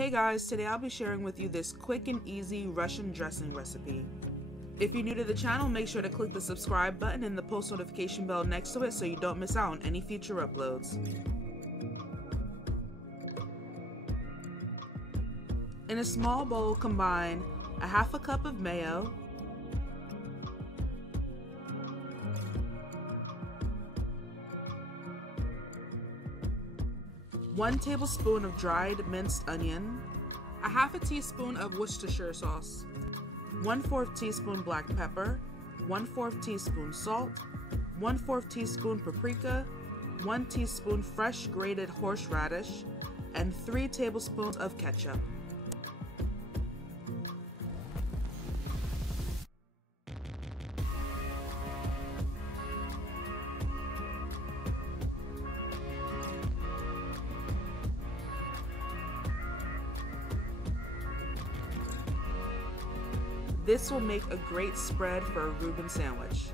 Hey guys, today I'll be sharing with you this quick and easy Russian dressing recipe. If you're new to the channel, make sure to click the subscribe button and the post notification bell next to it so you don't miss out on any future uploads. In a small bowl, combine a half a cup of mayo, 1 tablespoon of dried minced onion, a half a teaspoon of Worcestershire sauce, 1/4 teaspoon black pepper, 1/4 teaspoon salt, 1/4 teaspoon paprika, 1 teaspoon fresh grated horseradish, and 3 tablespoons of ketchup. This will make a great spread for a Reuben sandwich.